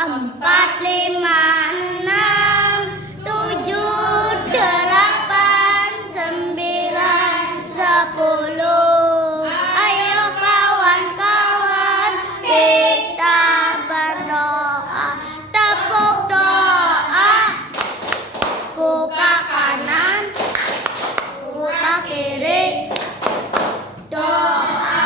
4, 5, 6, 7, 8, 9, 10. Ayo kawan-kawan, kita berdoa. Tepuk doa. Buka kanan, buka kiri. Doa.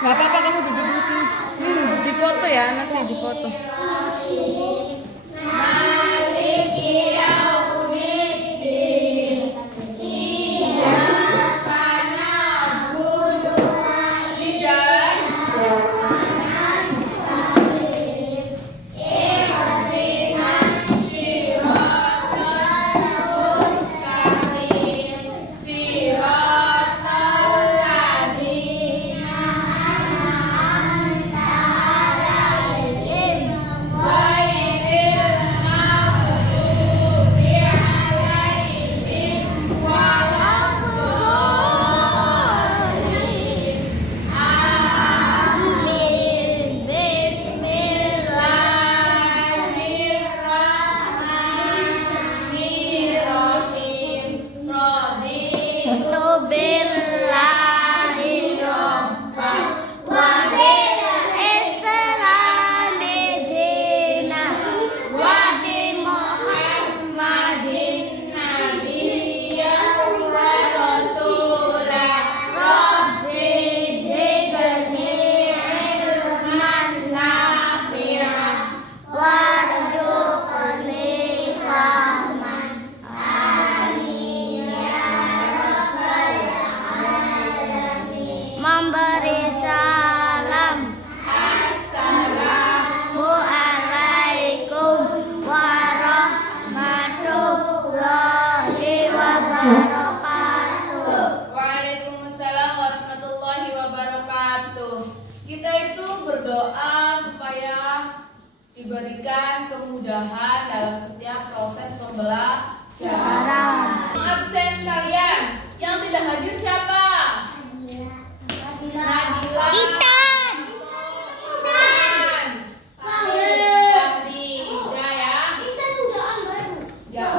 Gak apa-apa kamu duduk di sini. Ini duduk di foto ya, nanti di foto. Memberi salam. Assalamualaikum warahmatullahi wabarakatuh. Waalaikumsalam warahmatullahi wabarakatuh. Kita itu berdoa supaya diberikan kemudahan dalam setiap proses pembelajaran. Absen kalian yang tidak hadir siapa? Nabila. Intan. Fahri. Udah ya? Ya.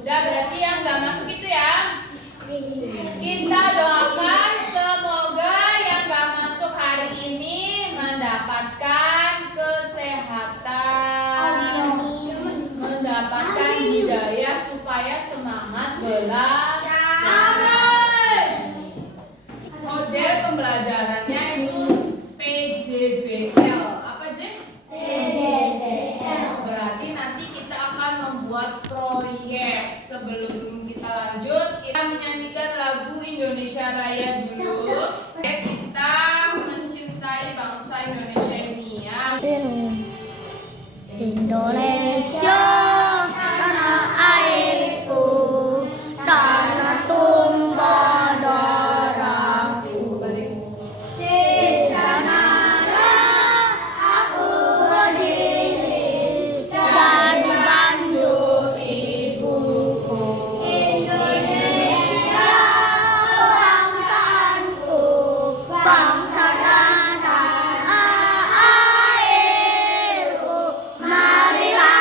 Udah berarti yang nggak masuk itu ya. Kita doakan semoga yang nggak masuk hari ini mendapatkan kesehatan, mendapatkan hidayah supaya semangat belajar. Model pembelajarannya itu PJBL. Apa J? PJBL. Berarti nanti kita akan membuat proyek. Sebelum kita lanjut, kita menyanyikan lagu Indonesia Raya dulu. Kita mencintai bangsa Indonesia ini ya. Indonesia, tanah airku, tanah tumpah darahku. Di sanalah aku berdiri, jadi pandu ibuku. Indonesia, bangsaanku, bangsa dan tanah airku. Marilah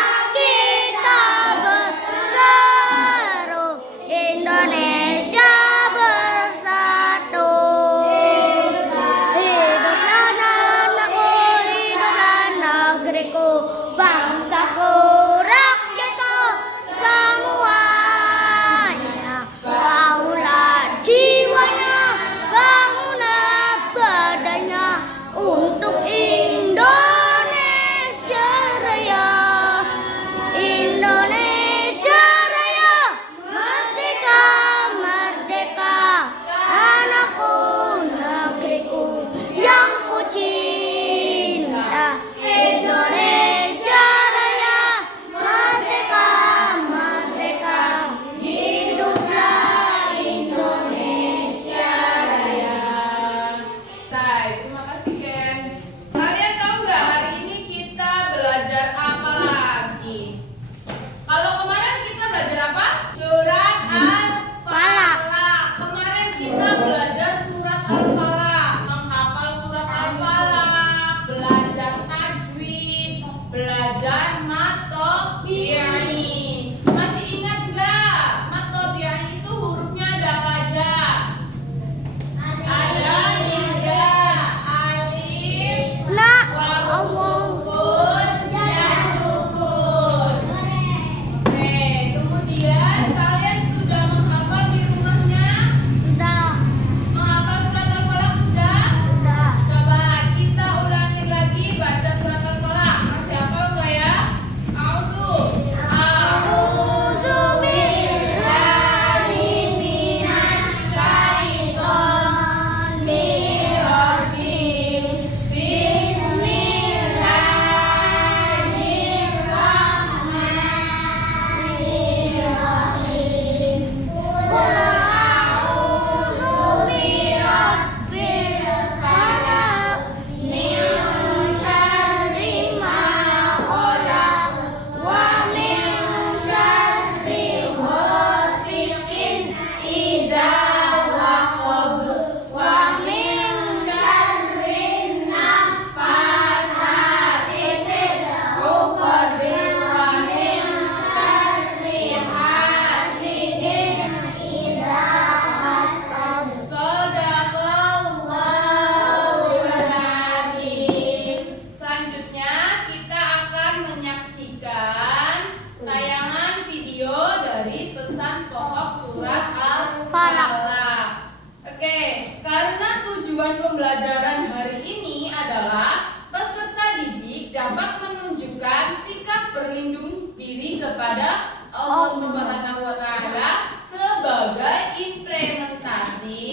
Tujuan pembelajaran hari ini adalah peserta didik dapat menunjukkan sikap berlindung diri kepada Allah Subhanahu wa Ta'ala sebagai implementasi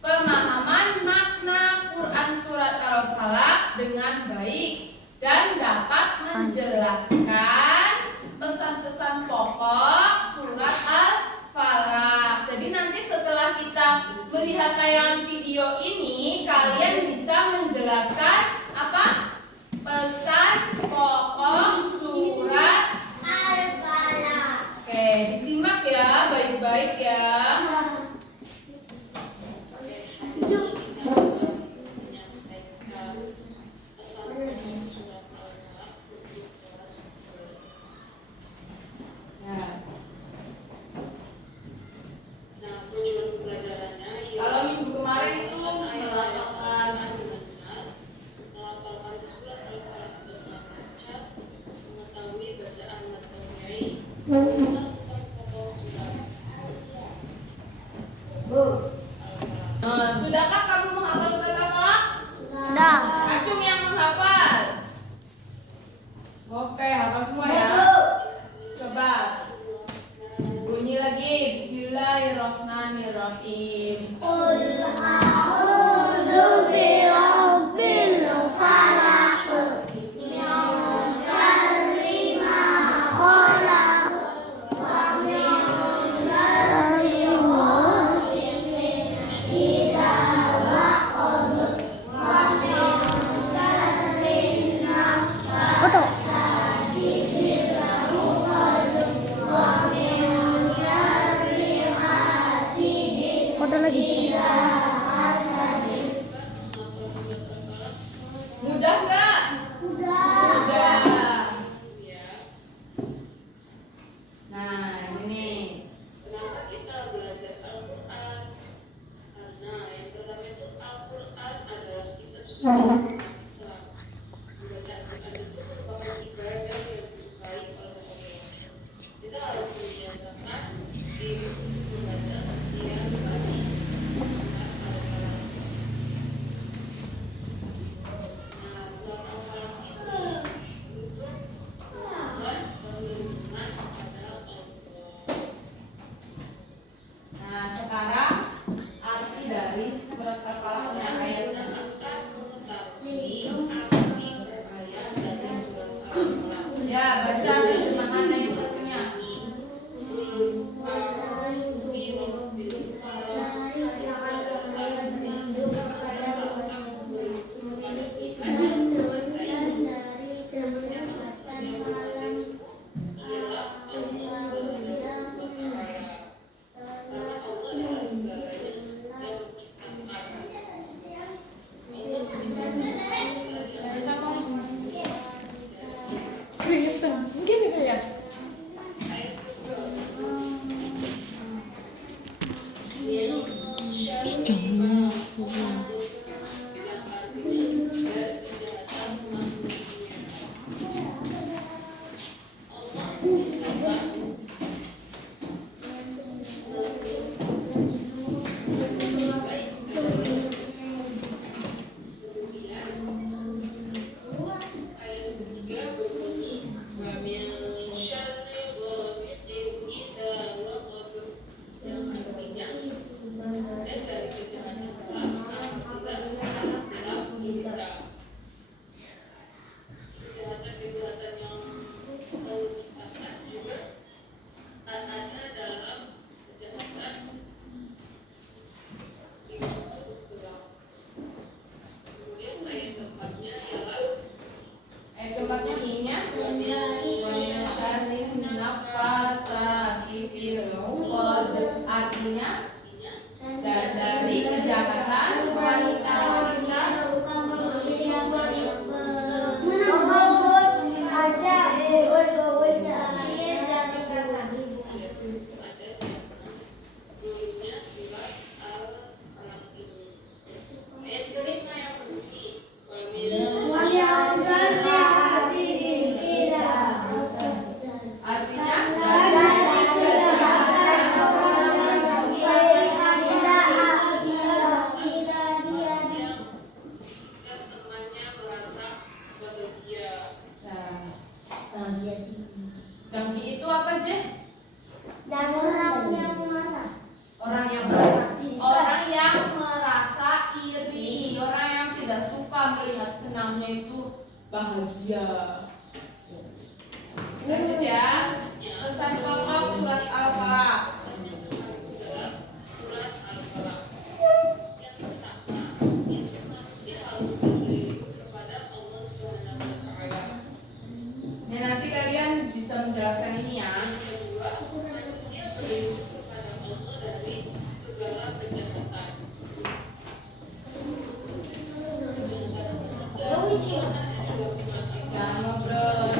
pemahaman makna Quran surat Al-Falaq dengan baik dan dapat menjelaskan pesan-pesan pokok surat Al-Falaq. Jadi nanti setelah kita melihat tayangan video ini, kalian bisa menjelaskan apa? Pesan pokok surat Al-Falaq. Oke, disimak ya, baik-baik ya. Kalau minggu kemarin itu melafalkan mengetahui bacaan matanya, sudahkah kamu menghafal surat Al-Falaq? Sudah. Acung yang menghafal. Oke, hafal semua ya. Coba bunyi lagi. Bismillahirrahmanirrahim. Qul a'udzu birabbil falaq min syarri ma khalaq wa min syarri ghasiqin idza waqab wa min syarri naffatsati fil 'uqad wa min syarri hasidin idza hasad. Mudah nggak? Udah. Mudah. Nah, ini nih. Kenapa kita belajar Al-Quran? Karena yang pertama itu Al-Quran adalah kitab suci umat Islam. Membaca Al-Quran itu merupakan ibadah yang disukai oleh Allah. Kita harus membiasakan diri untuk membaca setiap hari surat Al-Falaq. Nah, surat Al-Falaq ini untuk memohon perlindungan kepada Allah. Nah, sekarang arti dari surat Al-Falaq yang ayatnya. Kita akan mengetahui arti ayat dari surat Al-Falaq. Ya, baca terjemahan yang satunya. Gini ya. Kejahatan-kejahatan yang Allah ciptakan juga ada dalam kejahatan di waktu gelap. Kemudian ayat keempatnya ialah Ayat keempatnya minyak. Wasyarrin naffatsati fil 'uqad. Artinya dan dari kejahatan wanita-wanita turunnya surat Al-Falaq ini. Ayat kelima yang berbunyi artinya dari kejahatan orang yang kita bahagia. Lanjut ya. Pesan pokok surat Al-Falaq. Dalam surat Al-Falaq. Yang pertama, itu manusia harus berlindung kepada Allah Subhanahu wa Ta'ala. Ya, nanti kalian bisa menjelaskan ini ya. Yang kedua, manusia berlindung kepada Allah dari segala kejahatan. Kejahatan apa saja yang ada dalam surat Jangan Al-Falaq. ngobrol.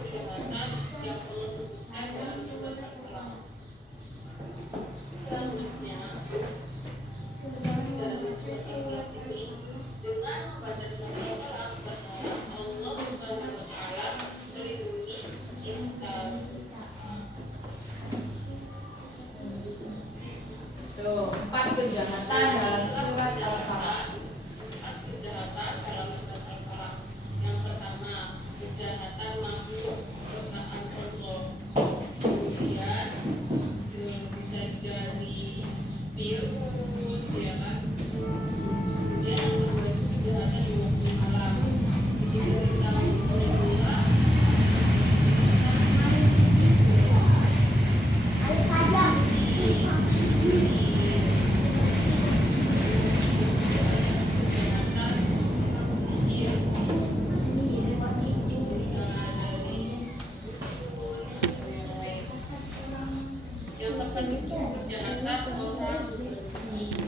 Kejahatan yang Allah sebutkan dalam surat Al-Falaq. Selanjutnya, pesan dari surat Al-Falaq ini, dengan membaca surat Al-Falaq berharap Allah Subhanahu wa Ta'ala melindungi kita semua. Tuh, 4 kejahatan dalam surat Al-Falaq. Empat kejahatan dalam surat Al-Falaq. Yang pertama, kejahatan makhluk ciptaan Allah. Kemudian bisa dari virus, ya kan. Kemudian yang kedua itu kejahatan di waktu malam. Ketika kita berdua kejahatan suka sihir, bisa dari dukun atau yang lain. Yang keempat itu kejahatan orang berbenci.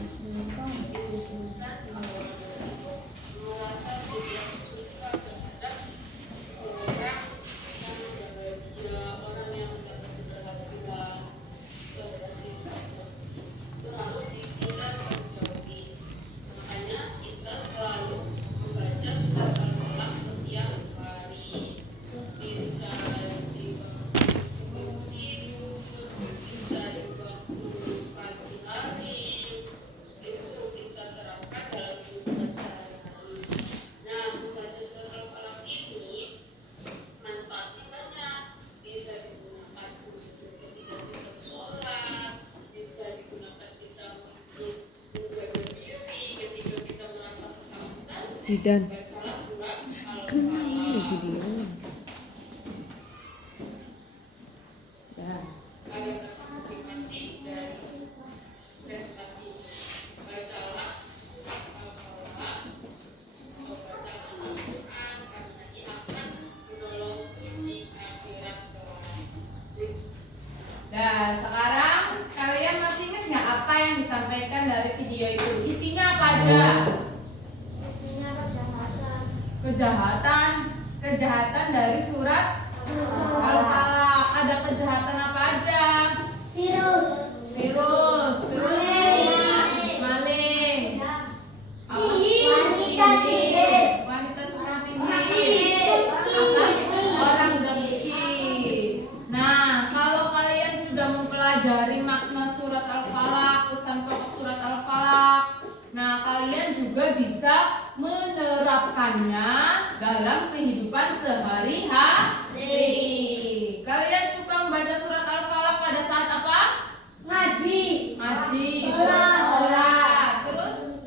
Disebutkan kalau orang itu merasa tidak suka terhadap orang yang bahagia, orang yang mendapat keberhasilan, itu harus kita jauhi. Makanya kita selalu membaca surat Al-Falaq setiap hari. Bisa di waktu sebelum tidur, bisa di waktu pagi hari. Itu kita terapkan dalam kehidupan sehari-hari. Nah, membaca surat Al-Falaq ini manfaatnya banyak. Bisa digunakan untuk ketika kita sholat, bisa digunakan kita untuk menjaga diri ketika kita merasa ketakutan. Zidan. Bacalah surat Video. Al-Falaq. Ya. Ada kata motivasi dari presentasi. Bacalah surat Al-Falaq atau bacalah Al-Quran karena ini akan menolongmu di akhirat kelak. Nah, sekarang kalian masih ingat nggak apa yang disampaikan dari video itu? Isinya apa aja? Kejahatan dari surat Al-Falaq. Ada kejahatan apa aja? Virus, terus maling, wanita tukang sihir, apa? Orang dengki. Nah, kalau kalian sudah mempelajari makna surat Al-Falaq, pesan pokok surat Al-Falaq, nah kalian juga bisa menerapkannya dalam kehidupan sehari-hari. Kalian suka membaca surat Al-Falaq pada saat apa? Ngaji, sholat, terus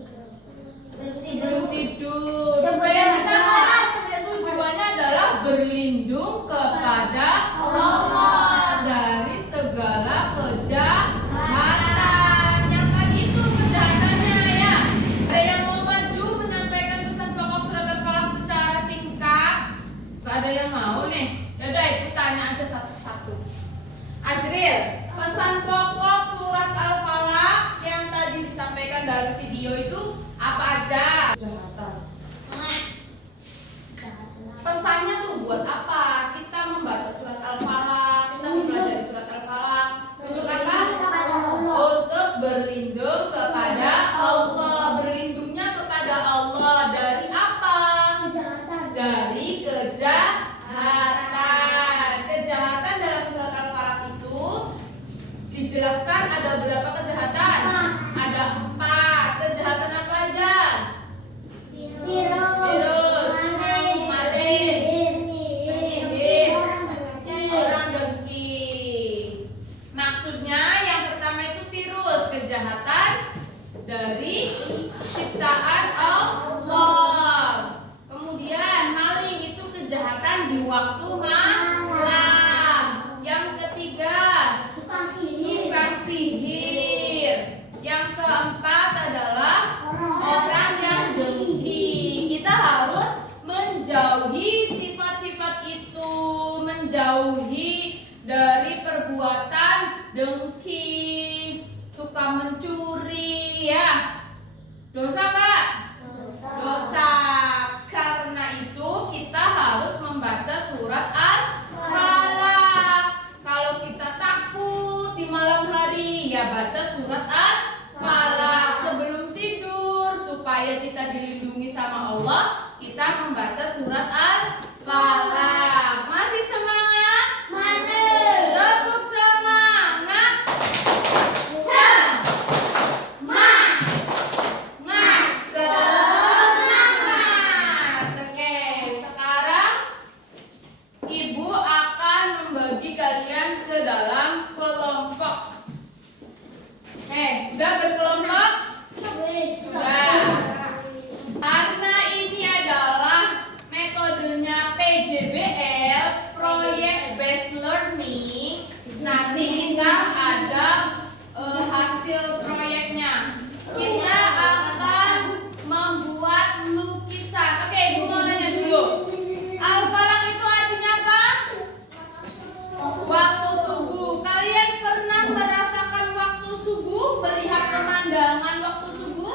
sebelum tidur. Supaya kita tujuannya adalah berlindung kepada Allah dari segala kejahatan. Yang tadi itu kejahatannya ya. Ada yang mau maju menyampaikan pesan pokok surat Al-Falaq secara singkat? Gak ada yang mau nih? Yaudah, itu tanya aja satu-satu. Azril, pesan pokok surat Al-Falaq yang tadi disampaikan dari video itu apa aja? Kejahatan. Pesannya tuh buat apa? Kita membaca surat Al-Falaq, kita mempelajari surat Al-Falaq untuk apa? Untuk berlindung kepada Allah. Berlindungnya kepada Allah dari apa? Dari kejahatan. Kejahatan dalam surat Al-Falaq itu dijelaskan ada berapa kejahatan? Ada 4. Kejahatan apa aja? Virus, maling, penyihir, orang dengki. Maksudnya yang pertama itu virus, kejahatan dari ciptaan Allah. Kemudian maling kegiatan di waktu malam. Yang ketiga, Tukang sihir. tukang sihir. Yang keempat adalah orang yang dengki. Kita harus menjauhi sifat-sifat itu, menjauhi dari perbuatan dengki, suka mencuri ya. Dosa Kak? Dosa. Karena itu kita harus membaca surat Al-Falaq. Kalau kita takut di malam hari ya baca surat Al-Falaq sebelum tidur supaya kita dilindungi sama Allah. Kita membaca surat Al-Falaq. Masih semangat? Masih. Tepuk semangat. Semangat. Oke, sekarang Ibu akan membagi kalian ke dalam kelompok. Udah berkelompok? Sudah. Karena ini adalah metodenya PJBL, Project Based Learning. Nanti kita ada hasil proyeknya. Kita akan membuat lukisan. Oke, Ibu mau nanya dulu. Al-Falaq itu artinya apa? Waktu subuh. Kalian pernah merasakan waktu subuh? Melihat pemandangan waktu subuh?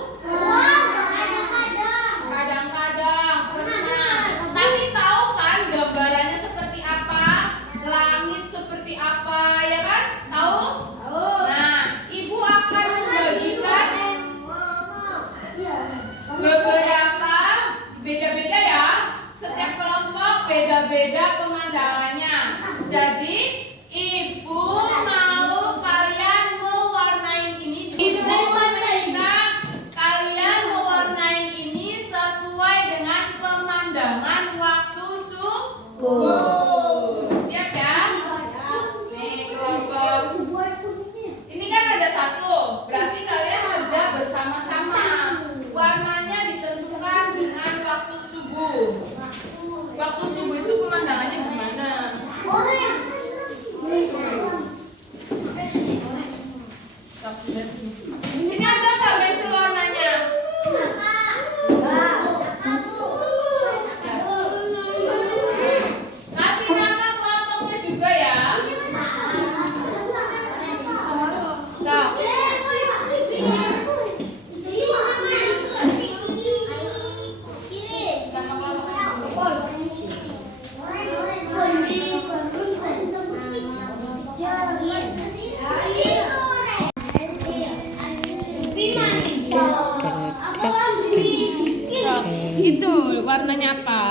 Kadang-kadang pernah. Tapi tahu kan gambarannya seperti apa? Langit seperti apa, ya kan? Tahu? Nah, Ibu akan membagikan beberapa beda-beda ya. Setiap kelompok beda-beda pemandangannya. Jadi Ibu mau kalian mewarnai ini. Ibu meminta kalian mewarnai ini sesuai dengan pemandangan waktu subuh. Siap ya? Nih kelompok. Ini kan ada satu. Berarti kalian kerja bersama-sama. Warnanya ditentukan dengan waktu subuh. Waktu subuh itu pemandangannya gimana? Ini ada nggak pensil warnanya? Kasih nama kelompoknya juga ya. Nah, nama kelompoknya. Itu warnanya apa?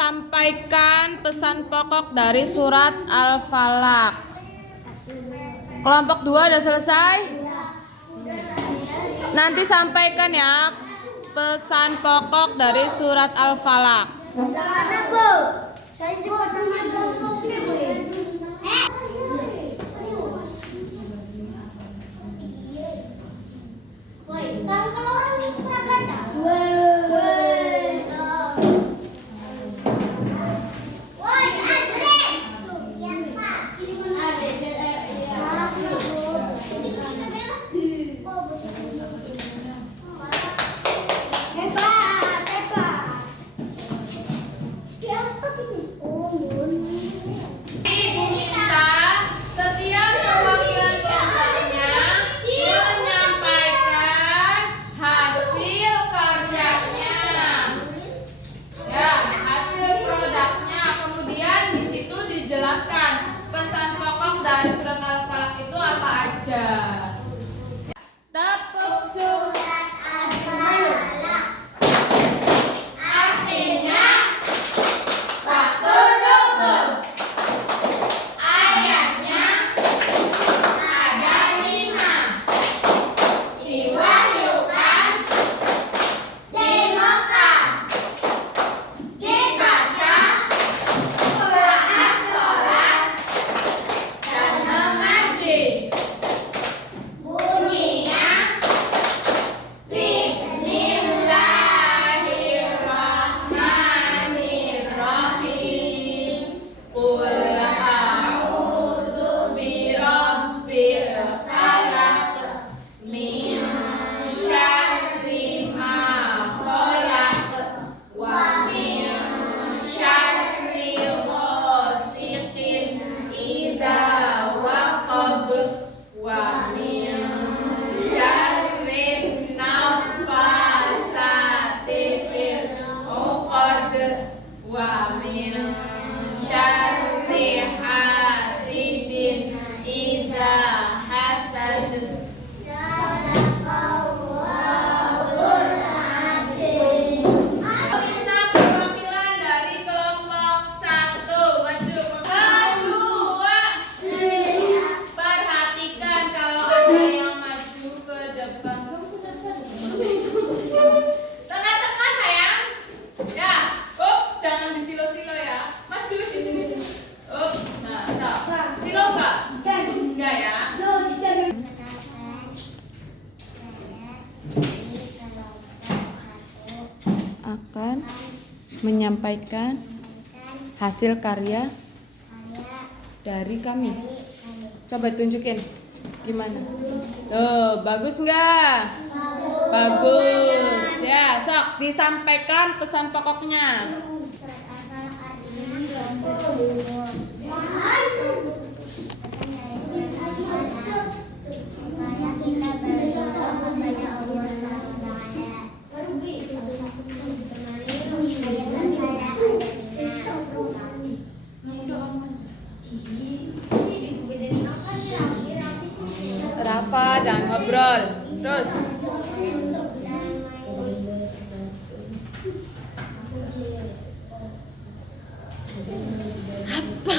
sampaikan pesan pokok dari surat Al-Falaq. Kelompok 2 udah selesai? Nanti sampaikan ya pesan pokok dari surat Al-Falaq. Mana, Bu? Saya sempat punya kelompoknya, Bu. Woi, kalau orang prakarya. Wes. Woi, Andre. Ya, Pak. Hebat, hebat. Siapa ini? Oh, Ibu minta setiap perwakilan kelompoknya menyampaikan hasil karyanya. Ya, hasil produknya. Kemudian di situ dijelaskan pesan pokok dari surat Al-Falaq itu apa aja. Tepuk surat Al-Falaq. Artinya waktu subuh. Ayatnya ada 5. Diwahyukan di Mekah. Dibaca saat sholat dan mengaji. Bunyinya Bismillahirrahmanirrahim. Qul a'udzu birabbil falaq min syarri ma khalaq wa min syarri ghasiqin idza waqab wa min syarri naffasati fil 'uqad wa min syarri hasidin idza hasad. Minta perwakilan dari kelompok 1 maju. Kelas 2 perhatikan kalau ada yang maju ke depan. Tengah-tengah sayang. Ya, jangan di silo-silo ya. Maju di sini. Nah, stop. Silo enggak? Enggak ya. Akan menyampaikan hasil karya dari kami. Coba tunjukin gimana. Tuh, bagus nggak? Bagus. Ya, sok disampaikan pesan pokoknya. Supaya kita berdoa kepada Allah SWT. Rafa, jangan ngobrol. Terus. Apa?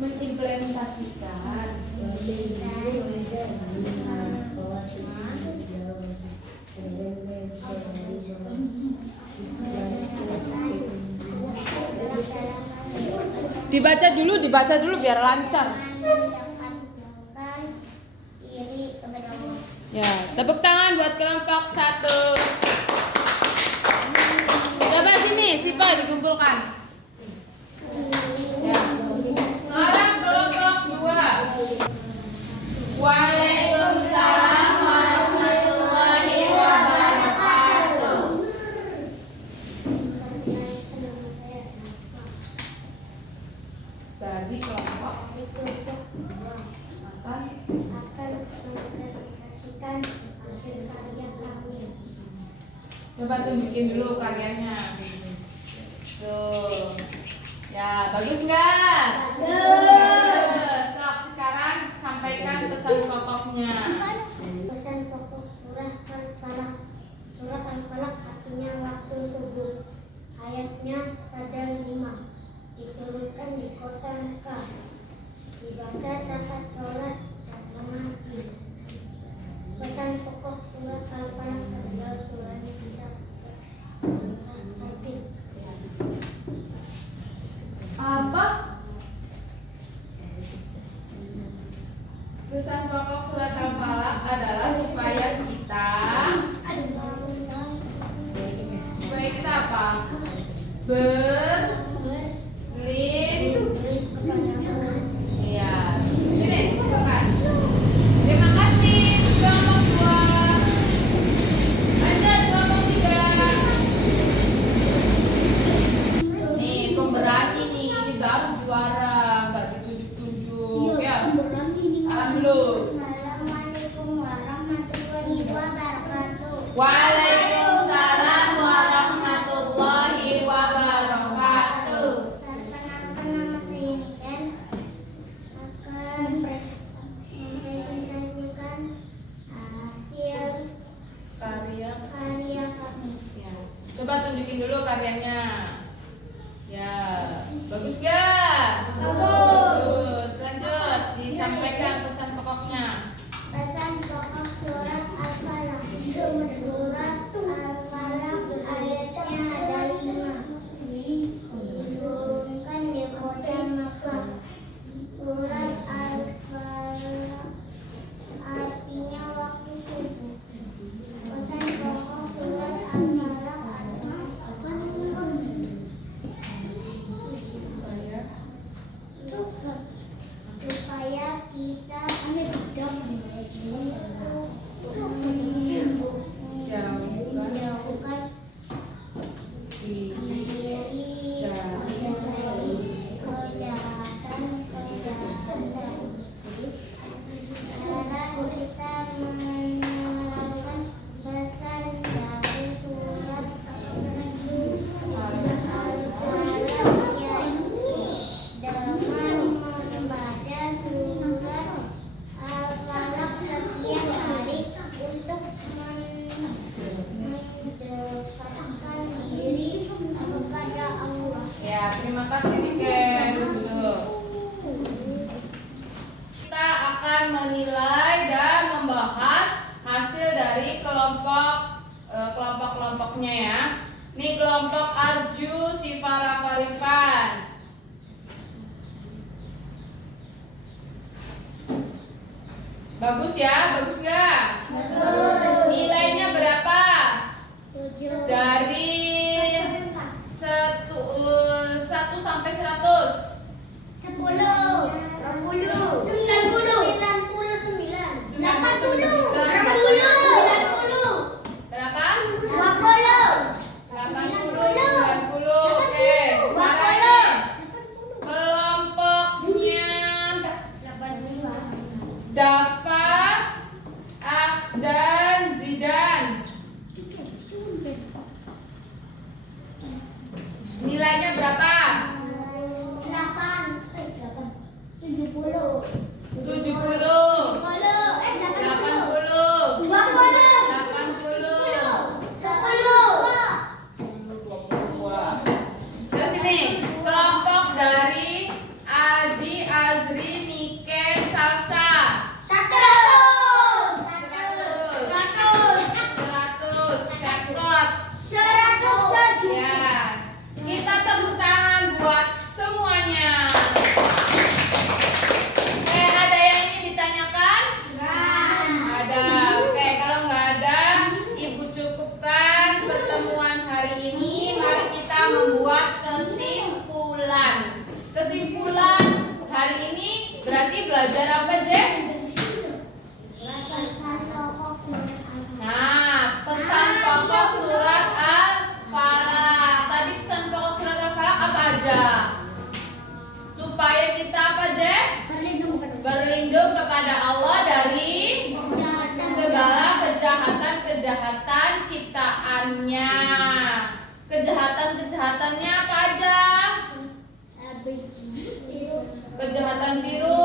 Mengimplementasikan. Dibaca dulu biar lancar. Ya, tepuk tangan buat kelompok 1. Coba sini, Siva dikumpulkan. Ya. Sekarang kelompok 2. Waalaikumsalam warahmatullahi wabarakatuh. Tadi kelompok akan mempresentasikan hasil karya kami. coba tunjukin dulu karyanya. Tuh. Ya, bagus nggak? Bagus. Sok, sekarang sampaikan pesan pokoknya. Pesan pokok surah Al-Falaq. Surah Al-Falaq artinya waktu subuh. Ayat Iya. Sini, bukan. Terima kasih kelompok 2. Lanjut kelompok 3. Nih pemberani nih, ini baru juara, nggak ditunjuk-tunjuk ya. Salam dulu. Assalamualaikum warahmatullahi wabarakatuh. Waalaikumsalam warahmatullahi wabarakatuh. Perkenalkan, nama saya Niken, akan mempresentasikan hasil Karya. karya kami. Ya. Coba tunjukin dulu karyanya. Ya, bagus gak? Bagus. Lanjut, disampaikan pesan pokoknya. Pesan pokok surat Al-Falaq. Surat Al-Falaq ayatnya ada 5. Diturunkan di kota Makkah. Surat Al-Falaq artinya waktu subuh. Pesan pokok surat Al-Falaq adalah supaya kita menjauhkan diri dari kejahatan. Cara kita menerapkan pesan dari surat Al-Falaq dengan membaca surat Al-Falaq setiap hari untuk mendekatkan diri kepada Allah. Ya, terima kasih Niken. Dulu. Kita akan menilai dan membahas hasil dari kelompok-kelompoknya ya. Ini kelompok Arju Sifara Farifan. Bagus ya, bagus nggak? Nilainya berapa? 7. Dari 1 sampai 100. 10. 20. 90. 99. 80. 90. Berapa? 20. 80, 90. Oke. Sekarang nih, kelompoknya Dafa, dan Zidan. Nilainya berapa? 70. 70, 80, 20. 80. Terus ini kelompok dari Aldi, Azri, Niken, Salsa. 100. 100, ya. Kita tepuk tangan buat semuanya. Ada yang ingin ditanyakan? Ada. Oke, kalau nggak ada, Ibu cukupkan pertemuan hari ini. Mari kita membuat kesimpulan. Kesimpulan hari ini berarti belajar apa, Jek? Nah, pesan pokok surat Al-Falaq. Tadi pesan pokok surat Al-Falaq apa aja? Supaya kita apa, Jek? Berlindung kepada Allah dari segala kejahatan ciptaannya. Kejahatan-kejahatannya apa aja? Kejahatan virus.